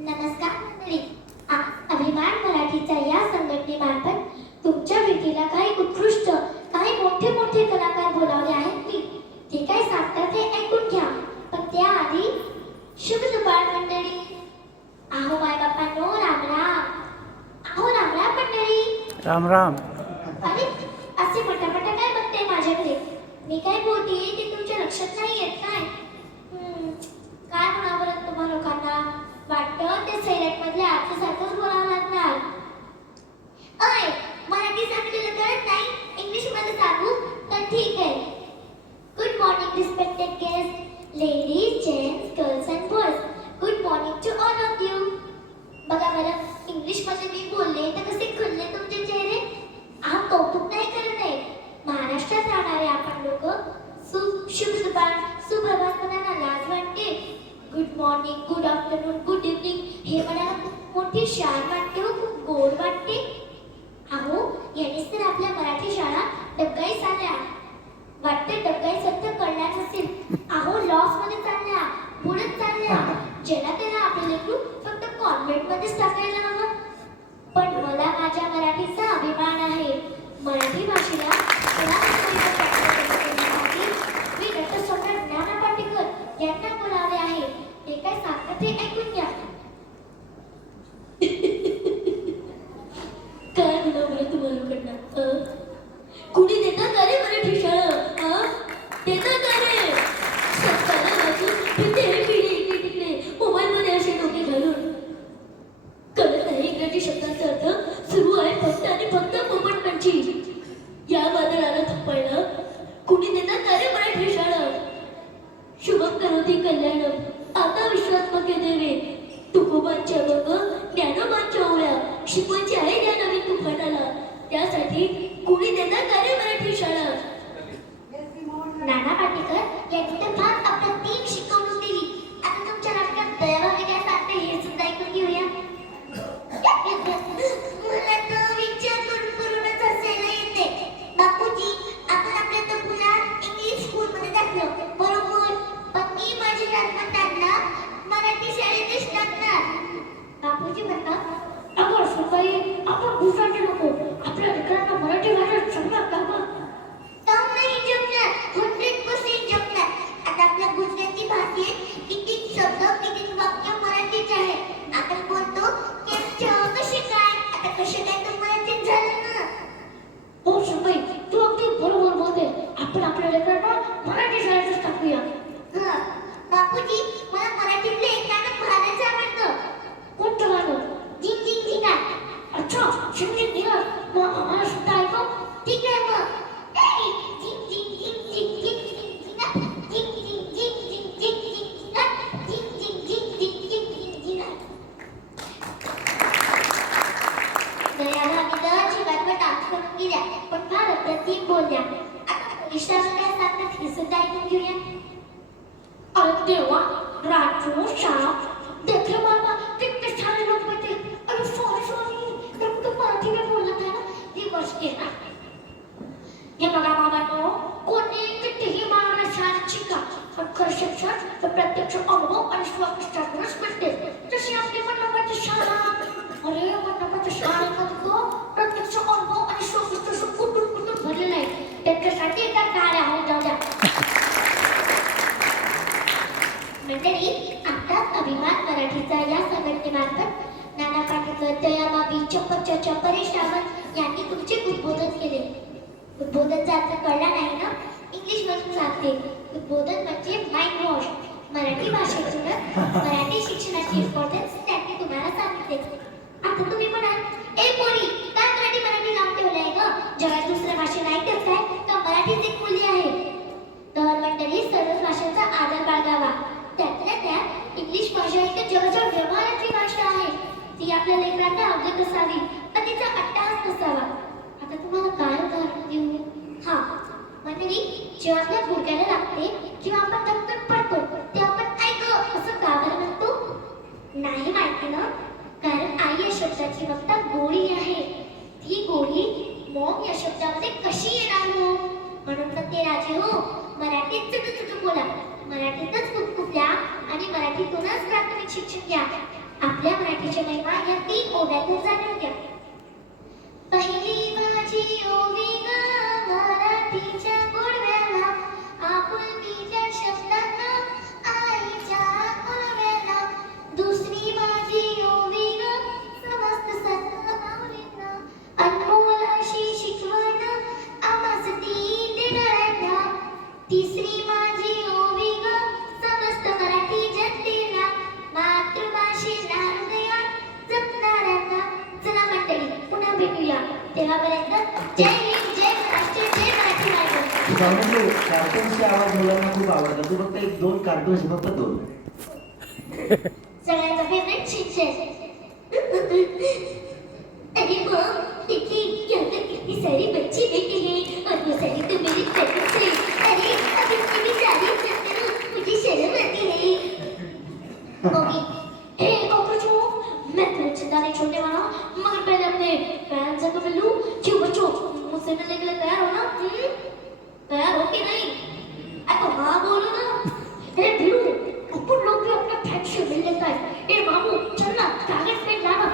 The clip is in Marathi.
नमस्कार मंडळी. अभिमान मराठीच्या या संघटनेमार्फत तुमच्या भेटीला काही उत्कृष्ट काही मोठे मोठे कलाकार बोलावले आहेत मी ते काय सांगतात ते ऐकून घ्या. पण त्याआधी शुभ दुपार मंडळी. आहो माय बापांनो राम राम. आहो राम राम मंडळी. राम राम. अरे असे पटापटा काय बघते माझ्याकडे? मी काय बोलतीये ते तुमच्या लक्षात नाही येत काय हम्म, काय म्हणावं बरं तुम्हा लोकांना वाटतं ते सैराट मधल्या आजच्यासारखंच बोलावं लागणार अय मराठी सांगलेलं कळत नाही इंग्लिशमध्ये सांगू तर ठीक आहे good morning respected guest ladies gents girls and boys good morning to all of you बघा बरं इंग्लिशमध्ये मी बोलले तर कसे खुलले तुमचे चेहरे हा कौतुक नाही करत आहे महाराष्ट्रात राहणारे आपण लोक शुभ दुपार सुप्रभात म्हणायला लाज वाटते good morning good afternoon good evening हे म्हणायला खूप शार वाटते हो खूप गोड वाटते. अहो यांनीच तर आपल्या मराठी शाळा डबगाई चालल्या. वाटते डबगाई सत्य कळणार नसेल अहो लॉसमध्ये चालल्या पुढे चालल्या. ज्याला त्याला आपले लेकरू फक्त कॉन्व्हेंट मध्येच टाकायला हवं. पण मला माझ्या मराठीचा अभिमान आहे. मराठी भाषेला पुन्हा करण्यासाठी मी नटसम्राट ज्ञाना पाटेकर यांना बोलावले आहे ते काय सांगतात ते ऐकून घ्या काय म्हणा बरं तुम्हाला लोकांना अं? कुणी देतं का रे मराठी शाळा अं? देतं का रे सत्ताला वाचून फिरते हे पिढी इकडे तिकडे मोबाईलमध्ये असे डोके घालून कळत नाही इंग्रजी शब्दांचा अर्थ सुरू आहे फक्त आणि फक्त पोपटपंची या वादळाला थप्पायला कुणी देतं का रे मराठी शाळा शुभम करोती कल्याणम आता विश्वात्मके देवे तुकोबांच्या बघ ज्ञानोबांच्या ओळ्या शिकवायची आहे या नवीन तुफानाला त्यासाठी कुणी देणार का रे मराठी शाळा? नाना पाटेकर यांनी तर फार अप्रतिम शिकवणूक दिली. आता तुमच्या नाटकात दयाभावी काय सांगते हे सुद्धा ऐकून घेऊया. मला तर विचार करून करूनच हसायला येते. बापूजी आपण आपल्या तब्बूला इंग्लिश स्कूल मध्ये टाकलं. बरोबर. पण मी माझी जन्मताना मराठी शाळेतच टाकणार. बापूजी म्हणतात अगं सुनबाई आपण गुसाटे नको आपल्या लेकरांना मराठी भाषा समजणार प्रत्यक्ष अनुभव आणि स्वादिष्टातूनच मिळते. उद्बोधनचा अर्थ कळला नाही ना? इंग्लिश मधून सांगते. उद्बोधन म्हणजे माइंड वॉश मराठी भाषेतून मराठी शिक्षणाची इम्पॉर्टन्स त्यांनी तुम्हाला सांगितले आता तुम्ही म्हणाल ए पोरी काय मराठी मराठी लावून ठेवलंय ग? जगात दुसऱ्या भाषा नाही करत आहे तर मराठीच एक मुली आहे? तर मंडळी सर्वच भाषांचा आदर बाळगावा. त्यातल्या त्यात इंग्लिश भाषा ही तर जगाच्या व्यवहाराची भाषा आहे. ती आपल्या लेकरांना अवगत असावी पण तिचा अट्टहास नसावा. आता तुम्हाला काय उदाहरण देऊ हा. मंडळी जेव्हा आपल्या गुडघ्याला लागते किंवा आपण धक्कन पडतो ते आपण ऐक असं का म्हणतो? नाही माहिती ना. कारण आई या शब्दाची वक्ता गोडी आहे. ती गोळी मॉम या शब्दामध्ये कशी येणार हो म्हणून तर ते राजे हो मराठीत चुटू चुटू बोला. मराठीतच कुटकुटल्या आणि मराठीतूनच प्राथमिक शिक्षण घ्या. आपल्या मराठीच्या महिमा या तीन जाऊन कार्टूनचे आवाज़ मुलांना खूप आवडतात तू फक्त एक दोन कार्टून फक्त दोन सगळ्यांचा फेवरेट शिक्षक अरे मॉम देखिए यहाँ पे कितनी सारी बच्ची बैठी हैं और वो सारी तो मेरी कज़न से अरे अब इनकी भी तारीफ़ मत करो मुझे शर्म आती है ओके हे कॉकरोचो मैं तुम्हें चिंता नहीं छोड़ने वाला मगर पहले अपने फ़ैन से तो मिलूं क्यों बच्चों मुझसे मिलने के लिए तैयार हो ना हम्म? तयार हो की नाही? आता हा बोलो ना? हे भिडू कुकुट लोग भी अपना फैक्शन मिल लेता है ए मामू चलना कागज पे लाना